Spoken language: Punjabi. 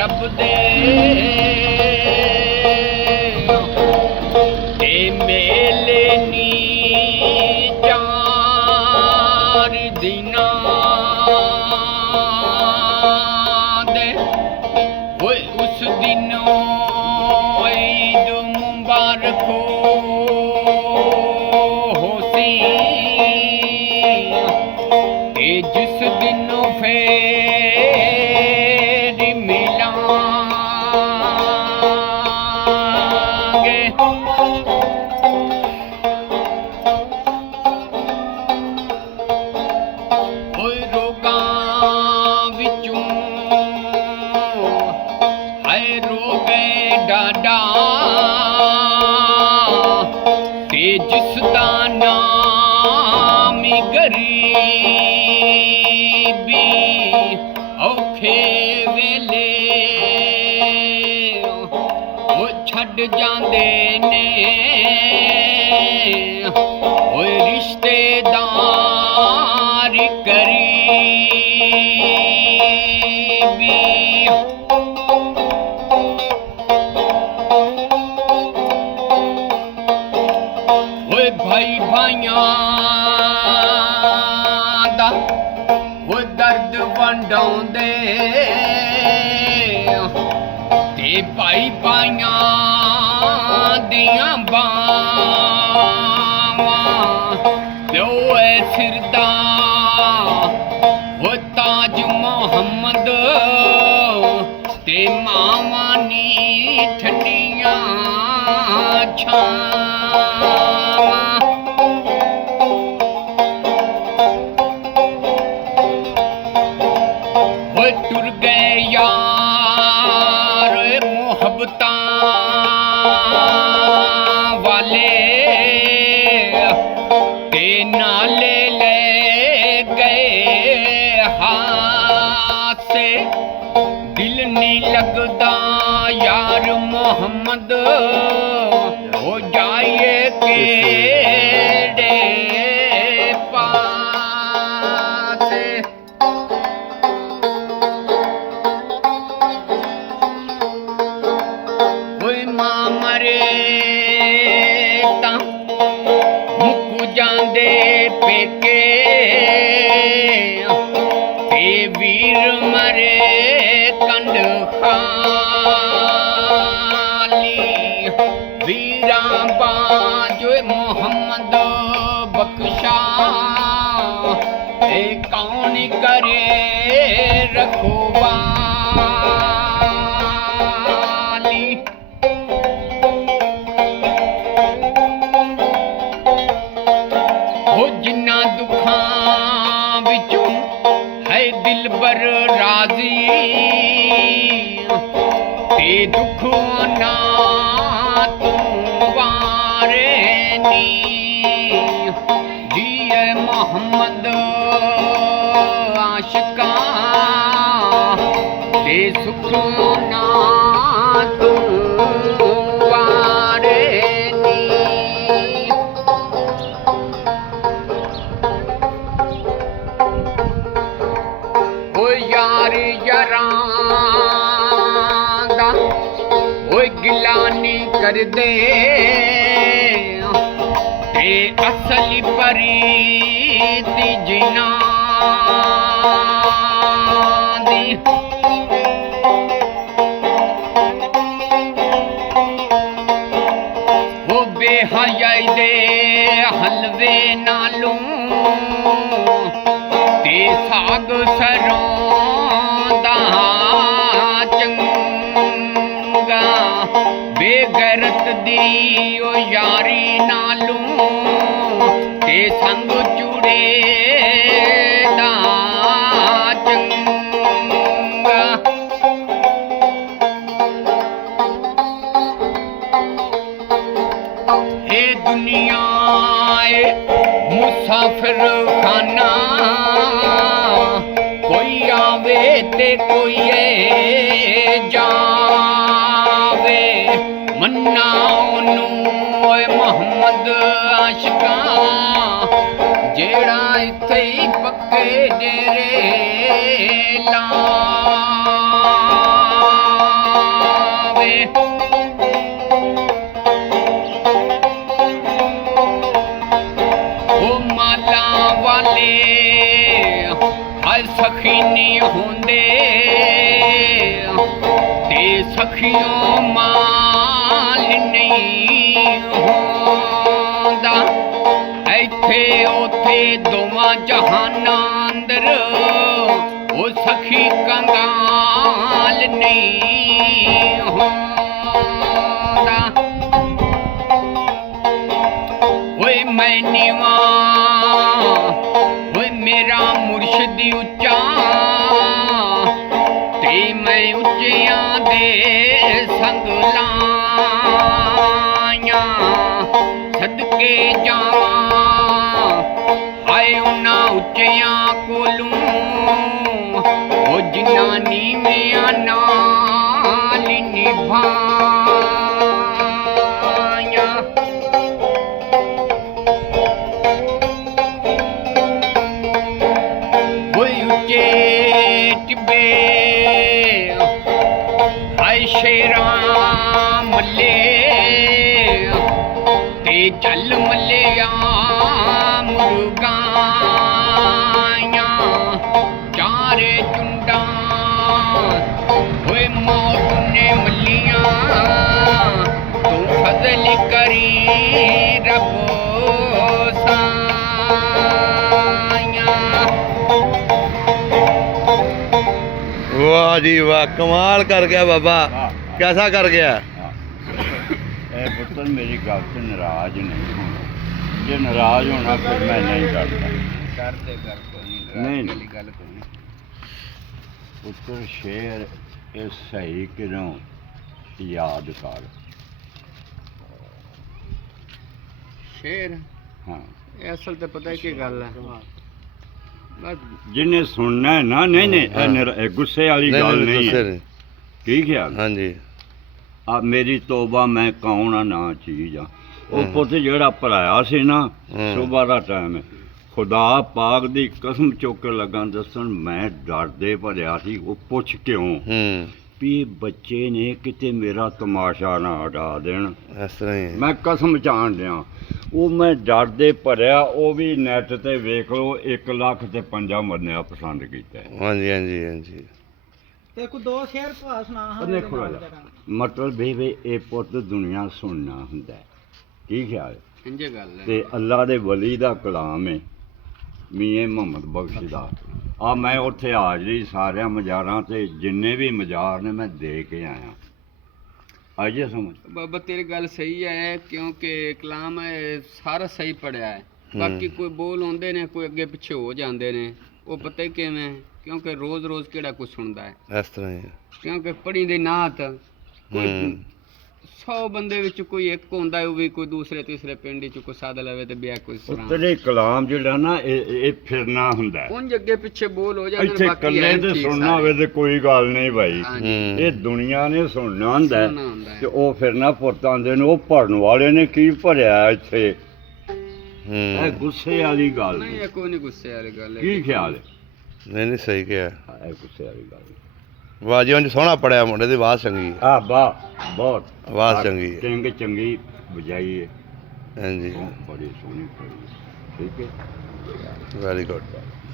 रब दे मेले नी चार दिना दे उस दिनों ईद मुबारक होसी जिस दिनों फेर मिलांगे रोगां विचों हाय रोगे डाडा ते जिस दा नाम गरीबी औखे वेले ओ छड़ जांदे ने ओए रिश्तेदार करीबी ओए भाई भाइयां दा ओ दर्द वंडाउंदे ते भाई भाइयां दियां बावां प्यो ऐ सिरदा ओ ताज मोहम्मद ते मावां नी ठंडियां छावां टुर गए यार मोहब्बतां वाले ते नाले ले गए हाथ से दिल नहीं लगदा यार मोहम्मद हो जाइए केड़े पासे जांदे पेके ते वीर मरे कंड खाली वीरां बाजो मोहम्मद बख्शा ए कौन करे रखवाली जिन्ना दुखां विचों है दिलबर राजी ते दुख ना तू वारे नी जिए मोहम्मद आशिका ते सुख ना तू वारे नी यार यारां दा ओए गिला नहीं कर दे ते असली प्रीत जिना दी वो बेहयाई दे हलवे नालों ते साग सरों दा चंगा बेगैरत दी ओ यारी नालों ते संग चूड़े दा चंगा हे दुनिया मुसाफिर खाना कोई आवे ते कोई जावे मन्ना ओनू मोहम्मद आशिका जेड़ा इत्थे ही पक्के डेरे ला ਨਹੀਂ ਹੁੰਦੇ ਤੇ ਸਖੀਓ ਮਾਲ ਨਹੀਂ ਹੁੰਦਾ। ਇੱਥੇ ਉਥੇ ਦੋਵਾਂ ਜਹਾਨਾਂ ਅੰਦਰ ਉਹ ਸਖੀ ਕੰਗਾਲ ਨਹੀਂ ਹੁੰਦਾ। ਓਏ ਮੈਂ ਨੀਵਾਂ ਓਏ ਮੇਰਾ ਮੁਰਸ਼ਿਦ ਉੱਚਾ ਤੇ ਮੈਂ ਉੱਚਿਆਂ ਦੇ ਸੰਗ ਲਾਇਆ ਸਦਕੇ ਜਾਵਾਂ ਹਾਏ ਉਹਨਾਂ ਉੱਚਿਆਂ ਕੋਲੋਂ ਉਹ ਜਿਨ੍ਹਾਂ ਨੀਵਿਆਂ ਨਾਲ ਨਿਭਾਇਆ। ਓਏ ਉੱਚੇ ਟਿੱਬੇ ਹਾਏ ਸ਼ੇਰਾਂ ਮੱਲੇ ਤੇ ਚੱਲ ਮੱਲਿਆ ਮੁਰਗਾਈਆਂ ਚਾਰੇ ਚੁੰਡਾਂ ਓਏ ਮੌਤ ਨੇ ਮੱਲੀਆਂ ਤੂੰ ਫਜ਼ਲ ਕਰੀ ਰੱਬੋ ਸਾਈਆਂ। वाह जी वाह, कमाल कर गया बाबा। कैसा कर गया? पुत्र मेरी गल से नाराज नहीं होना, जे नाराज होना फिर मैं नहीं करता। नहीं पुत्र शेर ये सही किनों याद कर। ਸ਼ੇਰ हाँ ਇਹ ਅਸਲ ਤੇ ਪਤਾ ਕੀ ਗੱਲ ਹੈ ਬਸ जिन्हें सुनना है ना नहीं नहीं गुस्से वाली गल नहीं है। की ख्याल हाँ जी। आ मेरी तोबा मैं कौन आ ना चीज आ ਉਹ ਪੁੱਤ ਜਿਹੜਾ ਭਰਾਇਆ ਸੀ ਨਾ ਸੁਬਾਹ ਦਾ ਟਾਈਮ ਹੈ ਖੁਦਾ ਪਾਕ ਦੀ ਕਸਮ ਚੁੱਕ ਕੇ ਲੱਗਾ ਦੱਸਣ ਮੈਂ ਡਰਦੇ ਭਰਿਆ ਸੀ ਉਹ ਪੁੱਛ ਕਿਉਂ ਵੀ ਇਹ ਬੱਚੇ ਨੇ ਕਿਤੇ ਮੇਰਾ ਤਮਾਸ਼ਾ ਨਾ ਉਡਾ ਦੇਣ इस तरह ही है। ਮੈਂ ਕਸਮ ਚਾਣ ਦਿਆਂ ਉਹ ਮੈਂ ਡਰਦੇ ਭਰਿਆ ਉਹ ਵੀ ਨੈਟ ਤੇ ਵੇਖ ਲਓ 1 ਲੱਖ ਤੇ 5 ਮਰਨਿਆ ਪਸੰਦ ਕੀਤਾ ਹੈ। हाँ जी हाँ जी हाँ जी। ਤੇ ਕੋਈ ਦੋ ਸ਼ੇਰ ਭਾ ਸੁਣਾ ਹਾਂ ਦੇਖੋ ਮਤਲਬ ਵੀ ਇਹ ਪੁੱਤ ਦੁਨੀਆ ਸੁਣਨਾ ਹੁੰਦਾ ਹੈ। ਕੀ ਖਿਆਲ ਹੈ? ਇੰਜੇ ਗੱਲ ਹੈ ਤੇ ਅੱਲਾ ਦੇ ਵਲੀ ਦਾ ਕਲਾਮ ਹੈ ਮੀਆਂ ਮੁਹੰਮਦ ਬਖਸ਼ ਦਾ ਆ ਮੈਂ ਉੱਥੇ ਹਾਜ਼ਰੀ ਸਾਰਿਆਂ ਮਜ਼ਾਰਾਂ ਤੇ ਜਿੰਨੇ ਵੀ ਮਜ਼ਾਰ ਨੇ ਮੈਂ ਦੇ ਕੇ ਆਇਆ ਅਜੇ ਸਮਝ ਬਾਬਾ ਤੇਰੀ ਗੱਲ ਸਹੀ ਹੈ ਕਿਉਂਕਿ ਕਲਾਮ ਹੈ ਸਾਰਾ ਸਹੀ ਪੜਿਆ ਹੈ ਬਾਕੀ ਕੋਈ ਬੋਲ ਹੁੰਦੇ ਨੇ ਕੋਈ ਅੱਗੇ ਪਿੱਛੇ ਹੋ ਜਾਂਦੇ ਨੇ ਉਹ ਪਤਾ ਹੀ ਕਿਵੇਂ ਕਿਉਂਕਿ ਰੋਜ਼ ਰੋਜ਼ ਕਿਹੜਾ ਕੁਝ ਸੁਣਦਾ ਹੈ इस तरह ही है। ਕਿਉਂਕਿ ਪੜੀ ਦੇ ਨਾਤ ਕੋਈ 100 ਬੰਦੇ ਵਿੱਚ ਕੋਈ ਇੱਕ ਹੁੰਦਾ ਹੈ ਉਹ ਵੀ ਕੋਈ ਦੂਸਰੇ ਤੀਸਰੇ ਪਿੰਡ ਵਿੱਚ ਕੋਈ ਸਾਦਾ ਲਵੇ ਤੇ ਬਿਆ ਕੋਈ ਸੁਣਾ ਤੇਰੇ ਕਲਾਮ ਜਿਹੜਾ ਨਾ ਇਹ ਫਿਰਨਾ ਹੁੰਦਾ ਹੈ। ਉਂਝ ਅੱਗੇ ਪਿੱਛੇ ਬੋਲ ਹੋ ਜਾਂਦੇ ਨੇ ਇੱਥੇ ਬਾਕੀ ਕੱਲੇ ਐਨ ਤੇ ਠੀਕ ਸੁਣਨਾ ਸਾਰੇ। ਹੋਵੇ ਤੇ ਕੋਈ ਗੱਲ ਨਹੀਂ ਭਾਈ ਹਾਂਜੀ, ਇਹ ਦੁਨੀਆ ਨੇ ਸੁਣਨਾ ਹੁੰਦਾ ਹੈ। ਸੁਣਨਾ ਹੁੰਦਾ ਹੈ। ਤੇ ਉਹ ਫਿਰਨਾ ਪੁੱਤਾਂ ਦੇ ਨੇ ਉਹ ਭਰਨ ਵਾਲੇ ਨੇ ਕੀ ਭਰਿਆ ਇੱਥੇ ਇਹ ਗੁੱਸੇ ਵਾਲੀ ਗੱਲ ਨਹੀਂ ਨਹੀਂ। ਇਹ ਕੋਈ ਨਹੀਂ ਗੁੱਸੇ ਵਾਲੀ ਗੱਲ ਹੈ ਕੀ ਖਿਆਲ ਹੈ? नहीं नहीं सही क्या है। ਇਹ ਗੁੱਸੇ ਵਾਲੀ ਗੱਲ ਨਹੀਂ। वाह जी, उन्हें सोहना पड़िया मुंडे दी आवाज चंगी है। ਆ ਵਾਹ ਬਹੁਤ आवाज चंगी है। ਚੰਗ ਚੰਗੀ ਵਜਾਈ ਹੈ हाँ जी ਬੜੀ ਸੋਹਣੀ ਪੜੀ ਠੀਕ ਹੈ वेरी गुड।